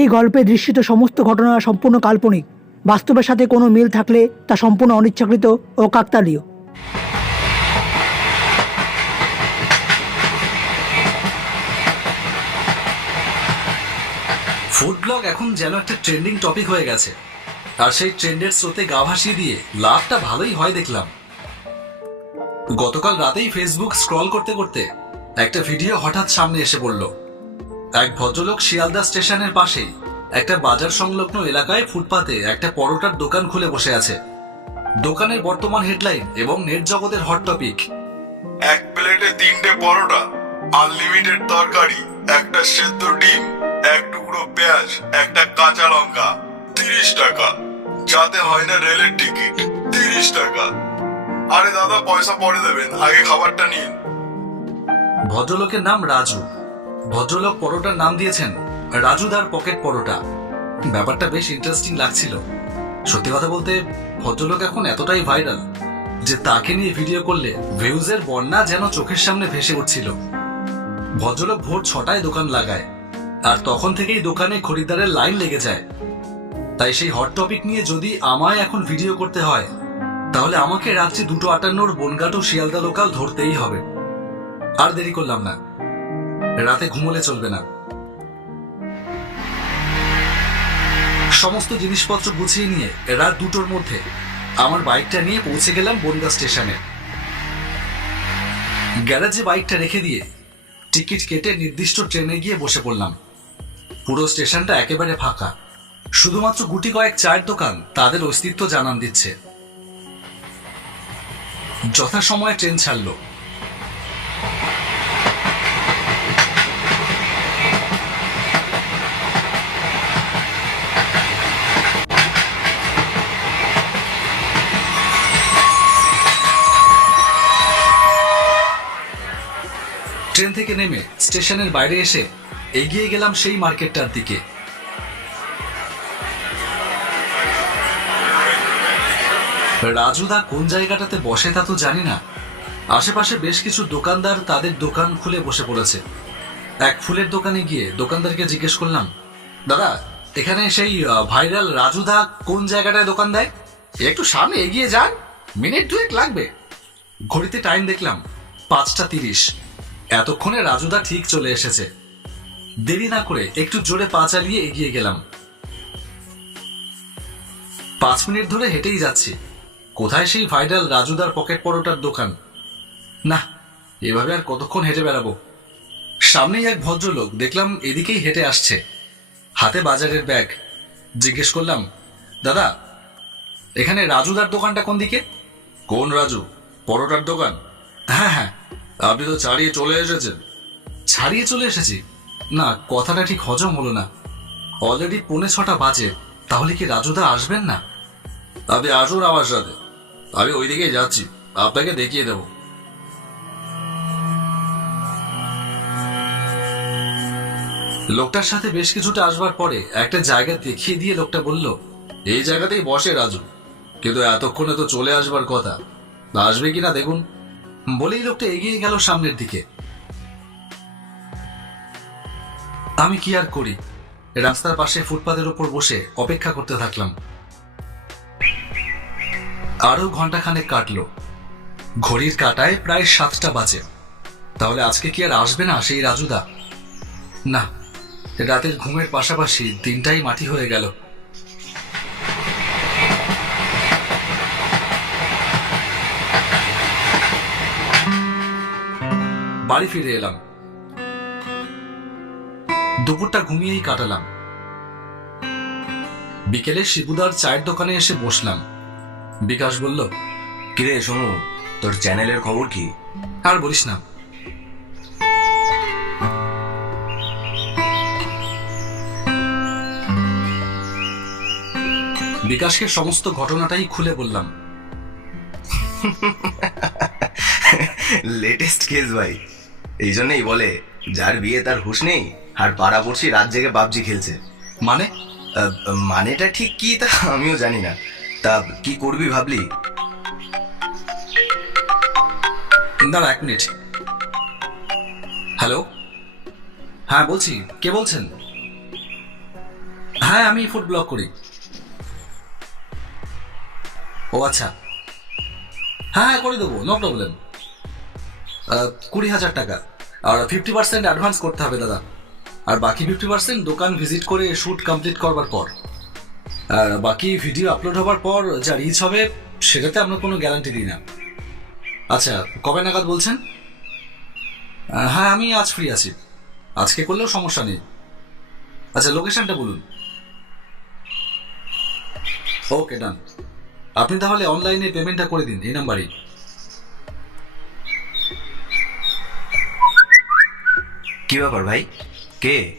এই গল্পে দৃশ্যিত সমস্ত ঘটনা সম্পূর্ণ কাল্পনিক। বাস্তবের সাথে কোনো মিল থাকলে তা সম্পূর্ণ অনিচ্ছাকৃত ও কাকতালীয়। ফুড ব্লগ এখন যেন একটা ট্রেন্ডিং টপিক হয়ে গেছে। আর সেই ট্রেন্ডের স্রোতে গা ভাসিয়ে দিয়ে লাভটা ভালোই হয় দেখলাম। গতকাল রাতেই ফেসবুক স্ক্রল করতে করতে একটা ভিডিও হঠাৎ সামনে এসে পড়ল। এক ভদ্রলোক শিয়ালদা স্টেশনের পাশেই একটা বাজার সংলগ্ন এলাকায় ফুটপাতে একটা পরোটার দোকান খুলে বসে আছে। দোকানের বর্তমান হেডলাইন এবং নেট জগতের হট টপিক। এক প্লেটে তিনটে পরোটা আনলিমিটেড তরকারি একটা সেদ্ধ ডিম এক টুকরো পেঁয়াজ একটা কাঁচা লঙ্কা তিরিশ টাকা। যাতে হয় না রেলের টিকিট তিরিশ টাকা। আরে দাদা পয়সা পরে দেবেন আগে খাবারটা নিন। ভদ্রলোকের নাম রাজু। ভদ্রলোক পরোটার নাম দিয়েছেন, রাজুদার পকেট পরোটা। ব্যাপারটা বেশ ইন্টারেস্টিং লাগছিল। সত্যি কথা বলতে, ভদ্রলোক এখন এতটাই ভাইরাল যে তাকে নিয়ে ভিডিও করলে ভিউজের বন্যা যেন চোখের সামনে ভেসে উঠছিল। ভদ্রলোক ভোর ছটায় দোকান লাগায়, আর তখন থেকেই দোকানে খরিদ্দারের লাইন লেগে যায়। তাই সেই হট টপিক নিয়ে যদি আমায় এখন ভিডিও করতে হয়, তাহলে আমাকে রাত্রি দুটো আটান্নর বনগাটো শিয়ালদা লোকাল ধরতেই হবে। আর দেরি করলাম না। রাতে ঘুমোলে চলবে না। সমস্ত জিনিসপত্র গুছিয়ে নিয়ে রাত দুটোর মধ্যে আমার বাইকটা নিয়ে পৌঁছে গেলাম বনগা স্টেশনে। গ্যারেজে বাইকটা রেখে দিয়ে টিকিট কেটে নির্দিষ্ট ট্রেনে গিয়ে বসে পড়লাম। পুরো স্টেশনটা একেবারে ফাঁকা। শুধুমাত্র গুটি কয়েক চায়ের দোকান তাদের অস্তিত্ব জানান দিচ্ছে। যথাসময়ে ট্রেন ছাড়লো। ট্রেন থেকে নেমে স্টেশনের বাইরে এসে এগিয়ে গেলাম সেই মার্কেটটার দিকে। রাজুদা কোন জায়গাটাতে বসে তা তো জানি না। আশেপাশে বেশ কিছু দোকানদার তাদের দোকান খুলে বসে পড়েছে। এক ফুলের দোকানে গিয়ে দোকানদারকে জিজ্ঞেস করলাম, দাদা, এখানে সেই ভাইরাল রাজুদা কোন জায়গাটায় দোকান দেয়? একটু সামনে এগিয়ে যান, মিনিট দুয়েক লাগবে। ঘড়িতে টাইম দেখলাম পাঁচটা তিরিশ। এতক্ষণে রাজুদা ঠিক চলে এসেছে। দেরি না করে একটু জোরে পা চালিয়ে এগিয়ে গেলাম। পাঁচ মিনিট ধরে হেঁটেই যাচ্ছি। কোথায় সেই ভাইরাল রাজুদার পকেট পরোটার দোকান? না, এভাবে আর কতক্ষণ হেঁটে বেড়াবো? সামনেই এক ভদ্রলোক, দেখলাম এদিকেই হেঁটে আসছে। হাতে বাজারের ব্যাগ। জিজ্ঞেস করলাম, দাদা, এখানে রাজুদার দোকানটা কোন দিকে? কোন রাজু? পরোটার দোকান? হ্যাঁ হ্যাঁ আপনি তো ছাড়িয়ে চলে এসেছেন। ছাড়িয়ে চলে এসেছি? না কথাটা ঠিক হজম হলো না। অলরেডি পৌনে ছটা বাজে তাহলে কি রাজুদা আসবেন না? আপনি আসুন আমার সাথে। আমি ওইদিকেই যাচ্ছি আপনাকে দেখিয়ে দেব। লোকটার সাথে বেশ কিছুটা আসবার পরে একটা জায়গা দেখিয়ে দিয়ে লোকটা বলল এই জায়গাতেই বসে রাজু। কিন্তু এতক্ষণে তো চলে আসবার কথা। আসবে কিনা দেখুন। বলেই লোকটা এগিয়ে গেল সামনের দিকে। আমি কি আর করি? রাস্তার পাশে ফুটপাতের উপর বসে অপেক্ষা করতে থাকলাম। আরও ঘন্টাখানেক কাটলো। ঘড়ির কাটায় প্রায় সাতটা বাজে। তাহলে আজকে কি আর আসবে না সেই রাজুদা? না, রাতের ঘুমের পাশাপাশি দিনটাই মাটি হয়ে গেল। বাড়ি ফিরে এলাম। দুপুরটা ঘুমিয়েই কাটালাম। বিকেলে শিবুদার চায়ের দোকানে এসে বসলাম। বিকাশ বলল কিরে সোনু তোর চ্যানেলের খবর কি? আর বলিস না। বিকাশকে সমস্ত ঘটনাটাই খুলে বললাম। লেটেস্ট কেস ভাই। এই জন্যই বলে, যার বিয়ে তার হুঁশ নেই, আর পাড়া পড়ছি রাত জেগে পাবজি খেলছে। মানে? মানেটা ঠিক কি তা আমিও জানি না। তা কি করবি ভাবলি? দাঁড়া এক মিনিট। হ্যালো? হ্যাঁ বলছি, কে বলছেন? হ্যাঁ আমি ফুড ব্লগ করি। ও আচ্ছা। হ্যাঁ হ্যাঁ করে দেবো, নো প্রবলেম। কুড়ি হাজার টাকা। আর ফিফটি পার্সেন্ট অ্যাডভান্স করতে হবে দাদা। আর বাকি ফিফটি পার্সেন্ট দোকান ভিজিট করে শ্যুট কমপ্লিট করবার পর। বাকি ভিডিও আপলোড হওয়ার পর যা রিচ হবে, সেটাতে আমরা কোনো গ্যারান্টি দিই না। আচ্ছা কবে নাগাদ বলছেন? হ্যাঁ আমি আজ ফ্রি আছি। আজকে করলেও সমস্যা নেই। আচ্ছা লোকেশনটা বলুন। ওকে ডান আপনি তাহলে অনলাইনে পেমেন্টটা করে দিন, এই নাম্বারই কি ব্যাপার ভাই? কে?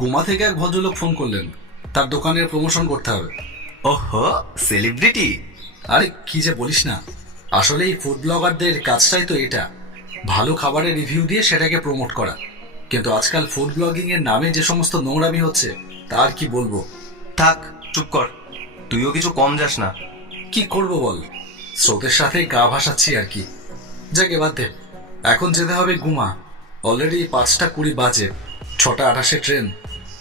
গুমা থেকে এক ভদ্রলোক ফোন করলেন। তার দোকানের প্রমোশন করতে হবে। ওহো সেলিব্রিটি আরে কি যে বলিস না। আসলে এই ফুড ব্লগারদের কাজটাই তো এটা। ভালো খাবারের রিভিউ দিয়ে সেটাকে প্রমোট করা। কিন্তু আজকাল ফুড ব্লগিং এর নামে যে সমস্ত নোংরামি হচ্ছে তার কি বলব? থাক চুপ কর। তুইও কিছু কম যাস না। কি করব বল? স্রোতের সাথে গা ভাসাচ্ছি আর কি। যাকে বাদ দে। এখন যেতে হবে গুমা। অলরেডি পাঁচটা কুড়ি বাজে ছটা আঠাশে ট্রেন।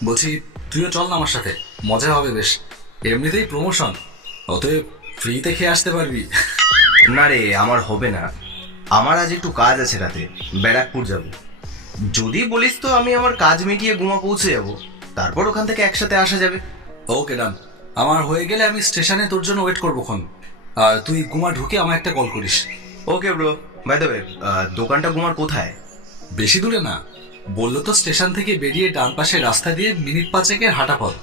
বলছি তুইও চল না আমার সাথে মজা হবে বেশ। এমনিতেই প্রমোশন অতএব ফ্রিতে খেয়ে আসতে পারবি। না রে আমার হবে না। আমার আজ একটু কাজ আছে রাতে ব্যারাকপুর যাব। যদি বলিস তো আমি আমার কাজ মিটিয়ে গুমা পৌঁছে যাব। তারপর ওখান থেকে একসাথে আসা যাবে। ওকে ডান আমার হয়ে গেলে আমি স্টেশনে তোর জন্য ওয়েট করব খন আর তুই গুমা ঢুকে আমায় একটা কল করিস। Okay bro by the way দোকানটা গুমার কোথায়? বেশি দূরে না। বলল তো স্টেশন থেকে বেরিয়ে ডান পাশে রাস্তা দিয়ে মিনিট পাঁচেকের হাঁটা পথ।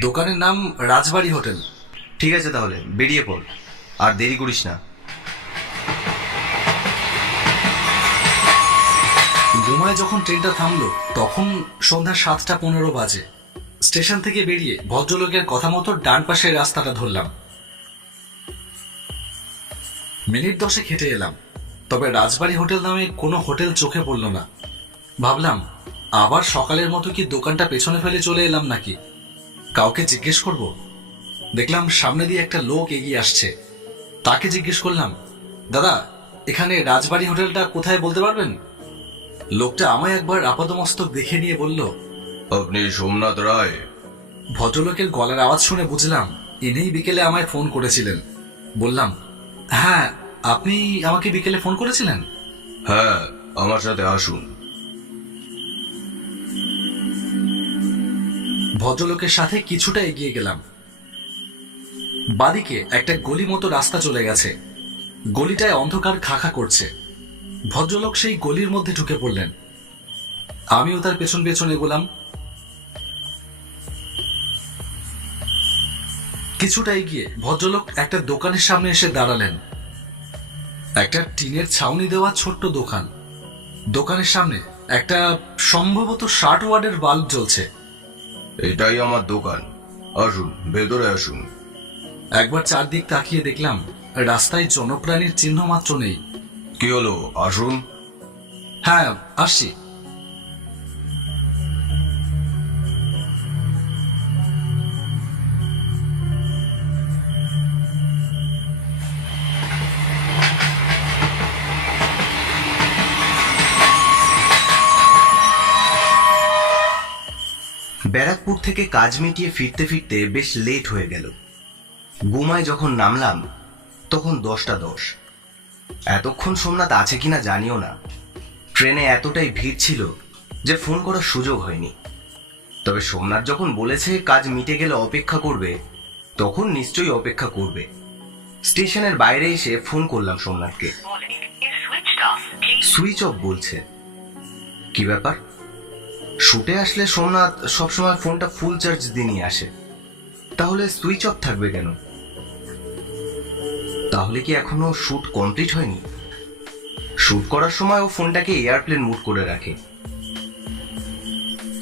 দোকানের নাম রাজবাড়ি হোটেল। ঠিক আছে তাহলে বেরিয়ে পড়। আর দেরি করিস না। গুমায় যখন ট্রেনটা থামলো তখন সন্ধ্যা সাতটা পনেরো বাজে। স্টেশন থেকে বেরিয়ে ভদ্রলোকের কথা মতো ডান পাশের রাস্তাটা ধরলাম। মিনিট দশে খেটে এলাম। তবে রাজবাড়ি হোটেল নামে কোনো হোটেল চোখে পড়ল না। ভাবলাম আবার সকালের মতো কি দোকানটা পেছনে ফেলে চলে এলাম নাকি? কাউকে জিজ্ঞেস করব? দেখলাম সামনে দিয়ে একটা লোক এগিয়ে আসছে। তাকে জিজ্ঞেস করলাম দাদা এখানে রাজবাড়ি হোটেলটা কোথায় বলতে পারবেন? লোকটা আমায় একবার আপাদমস্তক দেখে নিয়ে বলল আপনি সোমনাথ রায়? ভদ্রলোকের গলার আওয়াজ শুনে বুঝলাম ইনিই বিকেলে আমায় ফোন করেছিলেন। বললাম হ্যাঁ আপনি আমাকে বিকেলে ফোন করেছিলেন? হ্যাঁ আমার সাথে আসুন। ভদ্রলোকের সাথে কিছুটা এগিয়ে গেলাম। বাদিকে একটা গলি মতো রাস্তা চলে গেছে। গলিটায় অন্ধকার খাখা করছে। ভদ্রলোক সেই গলির মধ্যে ঢুকে পড়লেন। আমিও তার পেছন পেছন এগোলাম। কিছুটা এগিয়ে ভদ্রলোক একটা দোকানের সামনে এসে দাঁড়ালেন। একটা টিনের ছাউনি দেওয়া ছোট্ট দোকান। দোকানের সামনে একটা সম্ভবত ষাট ওয়ার্ডের বাল্ব জ্বলছে। এটাই আমার দোকান। আসুন ভেতরে আসুন। একবার চারদিক তাকিয়ে দেখলাম রাস্তায় জনপ্রাণীর চিহ্ন মাত্র নেই। কি হলো? আসুন। হ্যাঁ আসছি। ব্যারাকপুর থেকে কাজ মিটিয়ে ফিরতে ফিরতে বেশ লেট হয়ে গেল। গুমায় যখন নামলাম তখন দশটা দশ। এতক্ষণ সোমনাথ আছে কিনা জানিও না। ট্রেনে এতটাই ভিড় ছিল যে ফোন করার সুযোগ হয়নি। তবে সোমনাথ যখন বলেছে কাজ মিটে গেলে অপেক্ষা করবে তখন নিশ্চয়ই অপেক্ষা করবে। স্টেশনের বাইরে এসে ফোন করলাম সোমনাথকে। সুইচ অফ বলছে। কি ব্যাপার? শুটে আসলে সোমনাথ সবসময় ফোনটা ফুল চার্জ দিয়ে নিয়ে আসে। তাহলে সুইচ অফ থাকবে কেন? তাহলে কি এখনও শুট কমপ্লিট হয়নি? শুট করার সময় ও ফোনটাকে এয়ারপ্লেন মুড করে রাখে।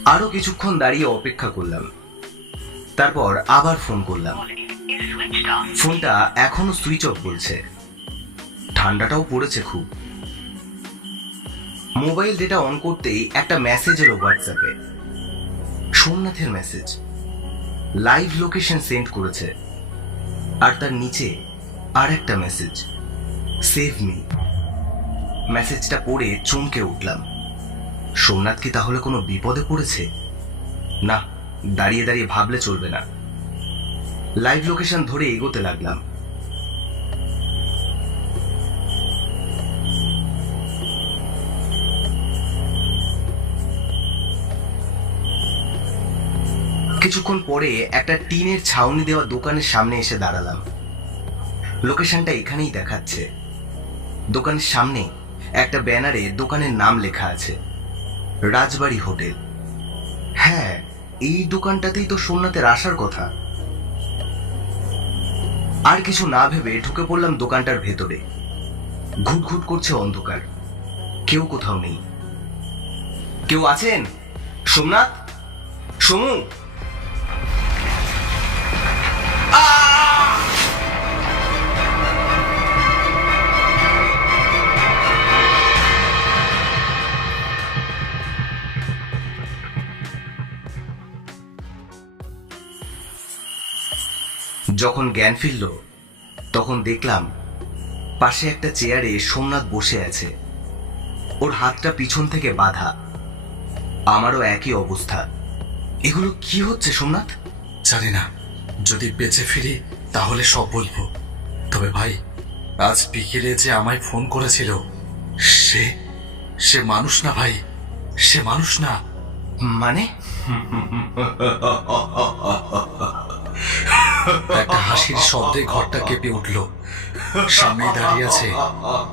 আরও কিছুক্ষণ দাঁড়িয়ে অপেক্ষা করলাম। তারপর আবার ফোন করলাম. ফোনটা এখনও সুইচ অফ বলছে। ঠান্ডাটাও পড়েছে খুব। মোবাইল ডেটা অন করতেই একটা মেসেজ এলো হোয়াটসঅ্যাপে সোমনাথের মেসেজ লাইভ লোকেশন সেন্ড করেছে। আর তার নিচে আর একটা মেসেজ সেভ মি মেসেজটা পড়ে চমকে উঠলাম। সোমনাথ কি তাহলে কোনো বিপদে পড়েছে? না, দাঁড়িয়ে দাঁড়িয়ে ভাবলে চলবে না। লাইভ লোকেশন ধরে এগোতে লাগলাম। কিছুক্ষণ পরে একটা টিনের ছাউনি দেওয়া দোকানের সামনে এসে দাঁড়ালাম। লোকেশনটা এখানেই দেখাচ্ছে। দোকানের সামনে একটা ব্যানারে দোকানের নাম লেখা আছে, রাজবাড়ি হোটেল। হ্যাঁ এই দোকানটাতেই তো সোমনাথের আসার কথা। আর কিছু না ভেবে ঢুকে পড়লাম দোকানটার ভেতরে। ঘুটঘুট করছে অন্ধকার। কেউ কোথাও নেই। কেউ আছেন? সোমনাথ? সমু? যখন জ্ঞান ফিরল তখন দেখলাম পাশে একটা চেয়ারে সোমনাথ বসে আছে। ওর হাতটা পিছন থেকে বাঁধা। আমারও একই অবস্থা। এগুলো কি হচ্ছে সোমনাথ? জানি না। যদি বেঁচে ফিরি তাহলে সব বলব। তবে ভাই আজ বিকেলে যে আমায় ফোন করেছিল সে সে মানুষ না ভাই সে মানুষ না। মানে? একটা হাসির শব্দে ঘরটা কেঁপে উঠল। সামনে দাঁড়িয়ে আছে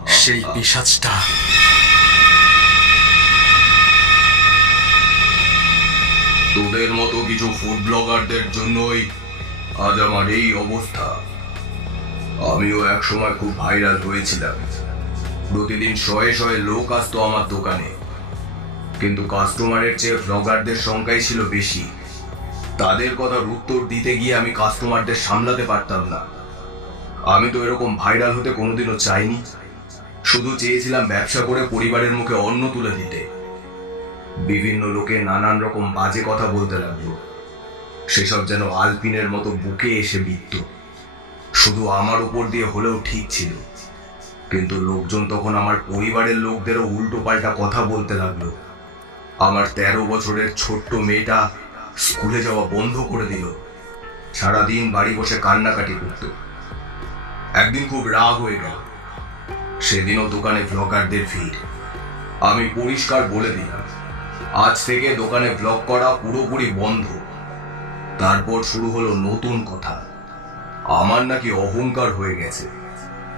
সেই পিসাজটা তোদের মতো কিছু ফুড ব্লগারদের জন্যই আজ আমার এই অবস্থা। আমিও এক সময় খুব ভাইরাল হয়েছিলাম। প্রতিদিন শয়ে শয়ে লোক আসতো আমার দোকানে। কিন্তু কাস্টমারের চেয়ে ব্লগারদের সংখ্যাই ছিল বেশি। তাদের কথার উত্তর দিতে গিয়ে আমি কাস্টমারদের সামলাতে পারতাম না। আমি তো এরকম ভাইরাল হতে কোনোদিনও চাইনি। শুধু চেয়েছিলাম ব্যবসা করে পরিবারের মুখে অন্ন তুলে দিতে। বিভিন্ন লোকে নানান রকম বাজে কথা বলতে লাগল। সেসব যেন আলপিনের মতো বুকে এসে বিত্ত শুধু আমার উপর দিয়ে হলেও ঠিক ছিল। কিন্তু লোকজন তখন আমার পরিবারের লোকদেরও উল্টো পাল্টা কথা বলতে লাগল। আমার তেরো বছরের ছোট্ট মেয়েটা স্কুলে যাওয়া বন্ধ করে দিল। সারাদিন বাড়ি বসে কান্নাকাটি করত। একদিন খুব রাগ হয়ে গেল। সেদিনও দোকানে ব্লগারদের ভিড়। আমি পরিষ্কার বলে দিলাম, আজ থেকে দোকানে ব্লগ করা পুরোপুরি বন্ধ। তারপর শুরু হলো নতুন কথা। আমার নাকি অহংকার হয়ে গেছে।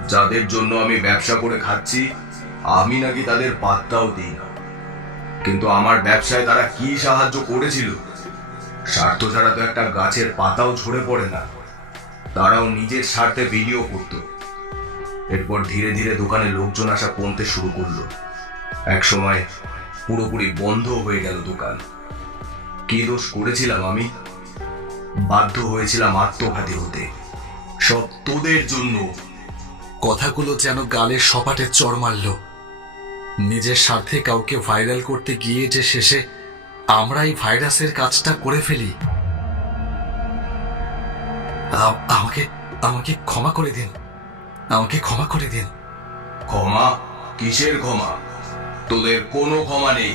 যাদের জন্য আমি ব্যবসা করে খাচ্ছি, আমি নাকি তাদের পাত্তাও দিই না। কিন্তু আমার ব্যবসায় তারা কি সাহায্য করেছিল? স্বার্থ ছাড়া তো একটা গাছের পাতাও ঝরে পড়ে না। তারাও নিজের স্বার্থে ভিডিও করতো। এরপর ধীরে ধীরে দোকানে লোকজন আসা কমতে শুরু করল। এক সময় পুরোপুরি বন্ধ হয়ে গেল দোকান। কি দোষ করেছিলাম আমি? বাধ্য হয়েছিলাম আত্মঘাতী হতে। সব তোদের জন্য। কথাগুলো যেন গালের সপাটে চড় মারল। নিজের স্বার্থে কাউকে ভাইরাল করতে গিয়ে যে শেষে আমরা এই ভাইরাসের কাজটা করে ফেলি। আমাকে আমাকে ক্ষমা করে দিন। আমাকে ক্ষমা করে দিন। ক্ষমা? কিসের ক্ষমা? তোদের কোনো ক্ষমা নেই।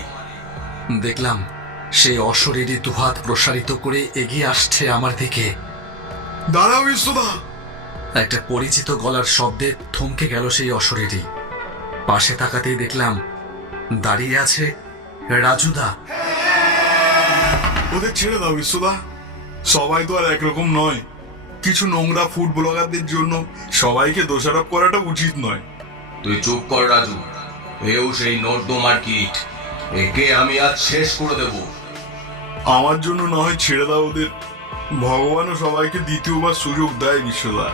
দেখলাম সেই অশরীরী দুহাত প্রসারিত করে এগিয়ে আসছে আমার দিকে। দাঁড়াও বিশ্বদা একটা পরিচিত গলার শব্দে থমকে গেল সেই অশরীরী। পাশে তাকাতেই দেখলাম দাঁড়িয়ে আছে রাজুদা। ওদের ছেড়ে দাও বিশ্বদা। সবাই তো আর একরকম নয়। কিছু নোংরা ফুড ব্লগারদের জন্য সবাইকে দোষারোপ করাটা উচিত নয়। তুই চুপ কর রাজু। এও সেই নর্দমার কিট। একে আমি আজ শেষ করে দেব। আমার জন্য নয় ছেড়ে দাও ওদের। ভগবানও সবাইকে দ্বিতীয়বার সুযোগ দেয় বিশ্বদা।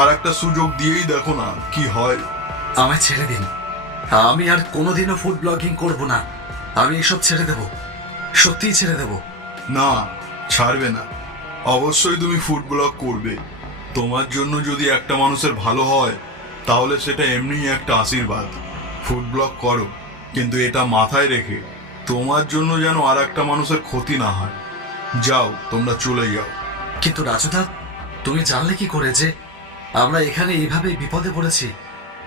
আর একটা সুযোগ দিয়েই দেখো না কি হয়। আমায় ছেড়ে দিন। আমি আর কোনোদিনও ফুড ব্লগিং করব না। আমি এসব ছেড়ে দেব। সত্যিই ছেড়ে দেব। না ছাড়বে না। অবশ্যই তুমি ফুড ব্লগ করবে। তোমার জন্য যদি একটা মানুষের ভালো হয় তাহলে সেটা এমনিই একটা আশীর্বাদ। ফুড ব্লগ করো কিন্তু এটা মাথায় রেখে তোমার জন্য যেন আর একটা মানুষের ক্ষতি না হয়। যাও তোমরা চলে যাও। কিন্তু রাজুদা তুমি জানলে কি করে যে আমরা এখানে এইভাবে বিপদে পড়েছি?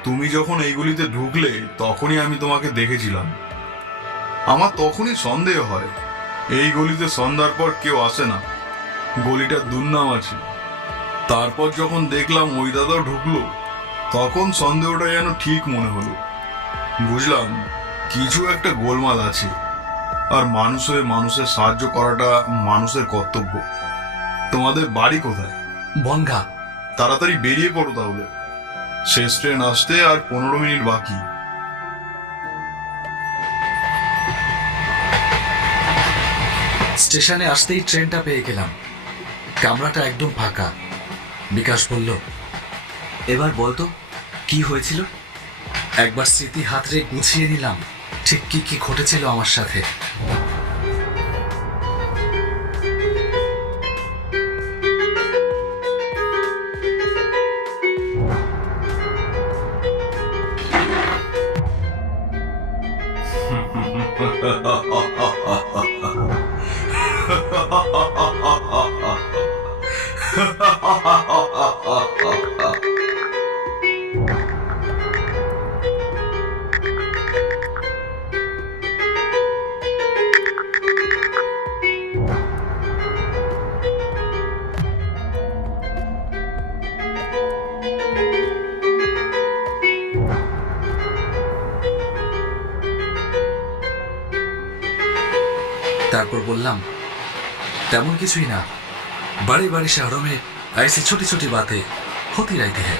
তুমি যখন এইগুলিতে ঢুকলে তখনই আমি তোমাকে দেখেছিলাম। আমার তখনই সন্দেহ হয়। এই গলিতে সন্ধ্যার পর কেউ আসে না। গলিটার দুর্নাম আছে। তারপর যখন দেখলাম ওই দাদাও ঢুকলো তখন সন্দেহটা যেন ঠিক মনে হলো। বুঝলাম কিছু একটা গোলমাল আছে। আর মানুষ হয়ে মানুষের সাহায্য করাটা মানুষের কর্তব্য। তোমাদের বাড়ি কোথায়? বনগা তাড়াতাড়ি বেরিয়ে পড়ো তাহলে। শেষ ট্রেন আসতে আর পনেরো মিনিট বাকি। স্টেশনে আসতেই ট্রেনটা পেয়ে গেলাম। কামরাটা একদম ফাঁকা। বিকাশ বলল, এবার বলতো কি হয়েছিল? একবার স্মৃতি হাতরে গুছিয়ে নিলাম। ঠিক কি কি ঘটেছিল আমার সাথে। তারপর বললাম তেমন কিছুই না बड़े बड़े शहरों में ऐसी छोटी छोटी बातें होती रहती है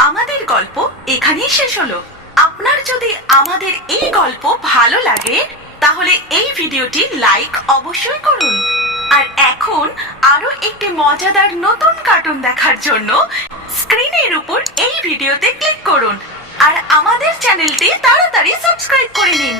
আমাদের গল্প এখানেই শেষ হলো আপনার যদি আমাদের এই গল্প ভালো লাগে তাহলে এই ভিডিওটি লাইক অবশ্যই করুন আর এখন আরো একটি মজাদার নতুন কার্টুন দেখার জন্য স্ক্রিনের উপর এই ভিডিওতে ক্লিক করুন আর আমাদের চ্যানেলটি তাড়াতাড়ি সাবস্ক্রাইব করে নিন।